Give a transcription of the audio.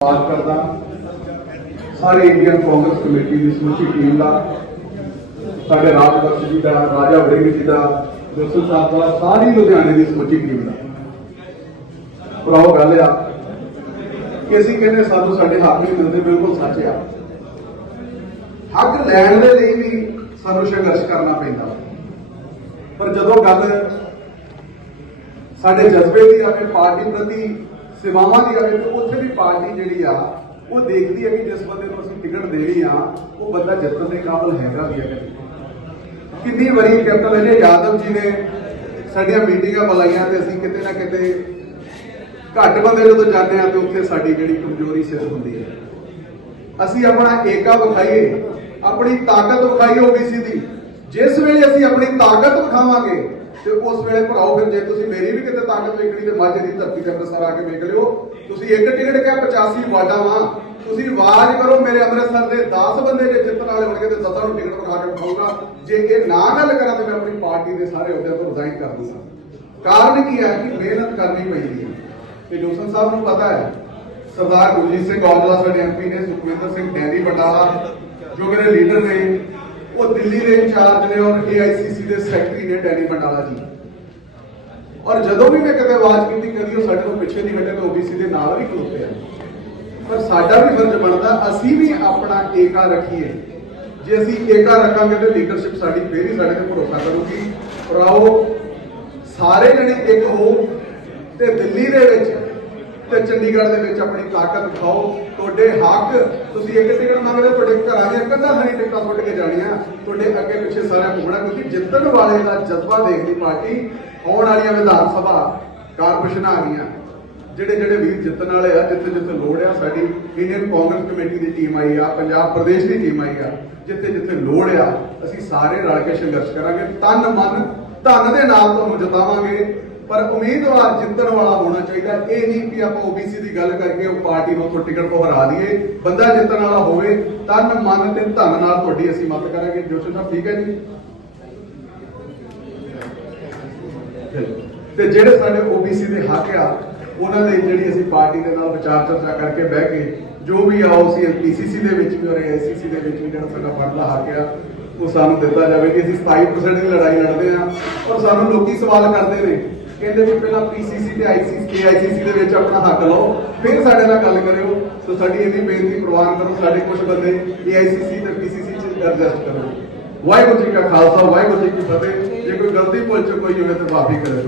ਬਾਤ ਕਰਦਾ। ਸਾਰੇ Indian Congress committee ਦੀ ਸਮੁੱਚੀ ਟੀਮ ਦਾ, ਸਾਡੇ ਰਾਜ ਬਖਸ਼ ਜੀ ਦਾ, ਰਾਜਾ ਵੜਿੰਗ ਜੀ ਦਾ ਜੋਸਨ ਸਾਹਿਬ ਦਾ, ਸਾਰੀ ਲੁਧਿਆਣੇ ਦੀ ਸਮੁੱਚੀ ਟੀਮ ਦਾ। ਪਰ ਗੱਲ ਆ ਕਿ ਅਸੀਂ ਕਹਿੰਦੇ ਸਾਨੂੰ ਸਾਡੇ ਹੱਕ ਨਹੀਂ ਮਿਲਦੇ ਬਿਲਕੁਲ ਸੱਚ ਆ। ਹੱਕ ਲੈਣ ਦੇ ਲਈ ਵੀ ਸਾਨੂੰ ਸੰਘਰਸ਼ ਕਰਨਾ ਪੈਂਦਾ। ਪਰ ਜਦੋਂ ਗੱਲ ਸਾਡੇ ਜਜ਼ਬੇ ਦੀ ਆਵੇ ਪਾਰਟੀ ਪ੍ਰਤੀ ਸੇਵਾਵਾਂ ਦੀ ਆਵੇ ਤੇ ਉੱਥੇ ਵੀ ਪਾਰਟੀ ਜਿਹੜੀ ਆ, ਉਹ ਦੇਖਦੀ ਹੈ ਕਿ ਜਿਸ ਬੰਦੇ ਨੂੰ ਅਸੀਂ ਟਿਕਟ ਦੇਣੀ ਆ ਉਹ ਬੰਦਾ ਜਿੱਤਣ ਦੇ ਕਾਬਿਲ ਹੈਗਾ ਵੀ ਹੈ ਕਿੰਨੀ ਵਾਰੀ ਕੈਪਟਨ ਅਜੇ ਯਾਦਵ ਜੀ ਨੇ ਸਾਡੀਆਂ ਮੀਟਿੰਗਾਂ ਬੁਲਾਈਆਂ ਤੇ ਅਸੀਂ ਕਿਤੇ ਨਾ ਕਿਤੇ ਘੱਟ ਬੰਦੇ ਜਦੋਂ ਜਾਂਦੇ ਆ ਤੇ ਉੱਥੇ ਸਾਡੀ ਜਿਹੜੀ ਕਮਜ਼ੋਰੀ ਸਿੱਧ ਹੁੰਦੀ ਹੈ। ਅਸੀਂ ਆਪਣਾ ਏਕਾ ਵਿਖਾਈਏ, ਆਪਣੀ ਤਾਕਤ ਵਿਖਾਈਏ ਓਬੀਸੀ ਦੀ। ਜਿਸ ਵੇਲੇ ਅਸੀਂ ਆਪਣੀ ਤਾਕਤ ਵਿਖਾਵਾਂਗੇ ਤੇ ਉਸ ਵੇਲੇ ਭਰਾਓ ਫਿਰ ਜੇ ਤੁਸੀਂ ਮੇਰੀ ਵੀ ਕਿਤੇ ਤਾਕਤ ਵੇਖਣੀ ਤੇ ਮਾਝੇ ਦੀ ਧਰਤੀ ਤੇ ਅੰਮ੍ਰਿਤਸਰ ਆ ਕੇ ਵੇਖ ਲਿਓ। ਤੁਸੀਂ ਇੱਕ ਟਿਕਟ ਕਿਹਾ 85 ਵਾਰਡਾਂ ਵਾਂ? ਤੁਸੀਂ ਆਵਾਜ਼ ਕਰੋ ਮੇਰੇ ਅੰਮ੍ਰਿਤਸਰ ਦੇ 10 ਬੰਦੇ ਜੇ ਜਿੱਤਣ ਵਾਲੇ ਹੋਣਗੇ ਤੇ 10 ਨੂੰ ਟਿਕਟ ਵਿਖਾ ਕੇ ਵਿਖਾਊਗਾ ਜੇ ਇਹ ਨਾ ਗੱਲ ਕਰਾਂ ਤੇ ਮੈਂ ਆਪਣੀ ਪਾਰਟੀ ਦੇ ਸਾਰੇ ਅਹੁਦਿਆਂ ਤੋਂ ਰਿਜ਼ਾਈਨ ਕਰ ਦੂੰਗਾ। ਕਾਰਨ ਕੀ ਹੈ ਕਿ ਮਿਹਨਤ ਕਰਨੀ ਪੈਂਦੀ ਹੈ। ਤੇ ਜੋਸਨ ਸਾਹਿਬ ਨੂੰ ਪਤਾ ਹੈ, ਸਰਦਾਰ ਗੁਰਜੀਤ ਸਿੰਘ ਔਜਲਾ, ਸਾਡੇ ਐਮਪੀ ਨੇ ਸੁਖਵਿੰਦਰ ਸਿੰਘ ਡੈਰੀ ਬਟਾਲਾ ਜੋ ਮੇਰੇ ਲੀਡਰ ਨੇ ਉਹ ਦਿੱਲੀ ਦੇ ਇੰਚਾਰਜ ਨੇ ਔਰ ਏਆਈਸੀਸੀ ਦੇ ਸੈਕਟਰੀ ਨੇ ਡੈਰੀ ਬਟਾਲਾ ਜੀ। ਔਰ ਜਦੋਂ ਵੀ ਮੈਂ ਕਦੇ ਆਵਾਜ਼ ਕੀਤੀ, ਕਦੀ ਉਹ ਸਾਡੇ ਤੋਂ ਪਿੱਛੇ ਨਹੀਂ ਹਟੇ ਤੇ ਓਬੀਸੀ ਦੇ ਨਾਲ ਹੀ ਖਲੋਤੇ ਆ। ਪਰ ਸਾਡਾ ਵੀ ਫਰਜ਼ ਬਣਦਾ, ਅਸੀਂ ਵੀ ਆਪਣਾ ਏਕਾ ਰੱਖੀਏ। ਜੇ ਅਸੀਂ ਏਕਾ ਰੱਖਾਂਗੇ ਤੇ ਲੀਡਰਸ਼ਿਪ ਸਾਡੀ ਫੇਰ ਹੀ ਸਾਡੇ ਤੇ ਭਰੋਸਾ ਕਰੂਗੀ। ਔਰ ਆਓ, ਸਾਰੇ ਜਣੇ ਇੱਕ ਹੋ ਤੇ ਦਿੱਲੀ ਦੇ ਵਿੱਚ ਤੇ ਚੰਡੀਗੜ੍ਹ ਦੇ ਵਿੱਚ ਆਪਣੀ ਤਾਕਤ ਦਿਖਾਓ। ਤੁਹਾਡੇ ਹੱਕ, ਤੁਸੀਂ ਇੱਕ ਟਿਕਟ ਮੰਗਦੇ ਤੁਹਾਡੇ ਘਰਾਂ ਦੀਆਂ ਕੰਧਾਂ ਸਾਰੀ ਟਿਕਟਾਂ ਸੁੱਟ ਕੇ ਜਾਣੀਆਂ। ਤੁਹਾਡੇ ਅੱਗੇ ਪਿੱਛੇ ਸਾਰਿਆਂ ਘੁੰਮਣਾ, ਕਿਉਂਕਿ ਜਿੱਤਣ ਵਾਲੇ ਦਾ ਜਜ਼ਬਾ ਦੇਖਦੀ ਪਾਰਟੀ, ਆਉਣ ਵਾਲੀਆਂ ਵਿਧਾਨ ਸਭਾ ਕਾਰਪੋਰੇਸ਼ਨਾਂ ਆ ਗਈਆਂ। ਜਿਹੜੇ ਜਿਹੜੇ ਵੀਰ ਜਿੱਤਣ ਵਾਲੇ ਆ, ਜਿੱਥੇ ਜਿੱਥੇ ਲੋੜ ਆ, ਸਾਡੀ ਇੰਡੀਅਨ ਕਾਂਗਰਸ ਕਮੇਟੀ ਦੀ ਟੀਮ ਆਈ ਆ, ਪੰਜਾਬ ਪ੍ਰਦੇਸ਼ ਦੀ ਟੀਮ ਆਈ ਆ, ਜਿੱਥੇ ਜਿੱਥੇ ਲੋੜ ਆ, ਅਸੀਂ ਸਾਰੇ ਰਲ ਕੇ ਸੰਘਰਸ਼ ਕਰਾਂਗੇ। ਤਨ ਮਨ, ਧਨ ਦੇ ਨਾਲ ਤੁਹਾਨੂੰ ਜਿਤਾਵਾਂਗੇ। ਪਰ ਉਮੀਦਵਾਰ ਜਿੱਤਣ ਵਾਲਾ ਹੋਣਾ ਚਾਹੀਦਾ। ਇਹ ਨਹੀਂ ਕਿ ਆਪਾਂ ਓਬੀਸੀ ਦੀ ਗੱਲ ਕਰਕੇ ਉਹ ਪਾਰਟੀ ਨੂੰ ਉੱਥੋਂ ਟਿਕਟ ਤੋਂ ਹਰਾ ਦਈਏ। ਬੰਦਾ ਜਿੱਤਣ ਵਾਲਾ ਹੋਵੇ, ਤਨ, ਮਨ ਤੇ ਧਨ ਨਾਲ ਤੁਹਾਡੀ ਅਸੀਂ ਮਦਦ ਕਰਾਂਗੇ। ਜੋਸ਼ਨ ਸਾਹਿਬ, ਠੀਕ ਹੈ ਜੀ? ਤੇ ਜਿਹੜੇ ਸਾਡੇ ਓਬੀਸੀ ਦੇ ਹੱਕ ਆ, ਉਹਨਾਂ ਦੇ ਜਿਹੜੀ ਅਸੀਂ ਪਾਰਟੀ ਦੇ ਨਾਲ ਵਿਚਾਰ ਚਰਚਾ ਕਰਕੇ ਬਹਿ ਕੇ, ਜੋ ਵੀ ਆ ਅਸੀਂ ਪੀਸੀਸੀ ਦੇ ਵਿੱਚ ਵੀ ਔਰ ਐਸਸੀਸੀ ਦੇ ਵਿੱਚ ਵੀ ਜਿਹੜਾ ਸਾਡਾ ਬਣਦਾ ਹੱਕ ਆ, ਉਹ ਸਾਨੂੰ ਦਿੱਤਾ ਜਾਵੇ। ਕਿ ਅਸੀਂ 27% ਦੀ ਲੜਾਈ ਲੜਦੇ ਆ ਔਰ ਸਾਨੂੰ ਲੋਕੀ ਸਵਾਲ ਕਰਦੇ ਨੇ ਕਹਿੰਦੇ ਵੀ ਪਹਿਲਾਂ ਪੀਸੀਸੀ ਤੇ ਆਈਸੀਸੀ ਆਈਸੀਸੀ ਦੇ ਵਿੱਚ ਆਪਣਾ ਹੱਕ ਲਓ, ਫਿਰ ਸਾਡੇ ਨਾਲ ਗੱਲ ਕਰਿਓ। ਸੋ ਸਾਡੀ ਇਹਦੀ ਬੇਨਤੀ ਪ੍ਰਵਾਨ ਕਰੋ, ਸਾਡੇ ਕੁਝ ਬੰਦੇ ਏਆਈਸੀਸੀ ਤੇ ਪੀਸੀਸੀ ਚ ਐਡਜਸਟ ਕਰੋ। ਵਾਹਿਗੁਰੂ ਜੀ ਕਾ ਖਾਲਸਾ, ਵਾਹਿਗੁਰੂ ਜੀ ਕੀ ਫਤਿਹ। ਜੇ ਕੋਈ ਗਲਤੀ ਭੁੱਲ ਚ ਕੋਈ ਹੋਵੇ ਤਾਂ ਮਾਫੀ ਕਰੇ